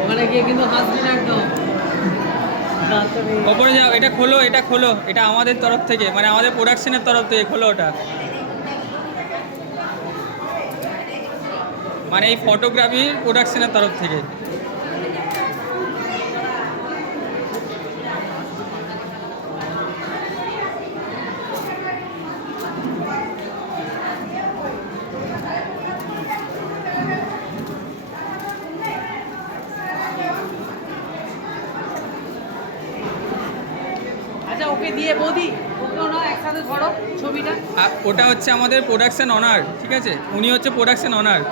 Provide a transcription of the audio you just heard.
ওখানে গিয়ে কিন্তু হাসবি না একদম। ওপরে যাও, এটা খোলো, এটা খোলো, এটা আমাদের তরফ থেকে, মানে আমাদের প্রোডাকশনের তরফ থেকে খোলো ওটা, মানে এই ফটোগ্রাফি প্রোডাকশনের তরফ থেকে। আচ্ছা ওকে দিয়ে বৌদি, ওকেও না একসাথে ধরো ছবিটা। আর ওটা হচ্ছে আমাদের প্রোডাকশন অনার, ঠিক আছে, উনি হচ্ছে প্রোডাকশন অনার।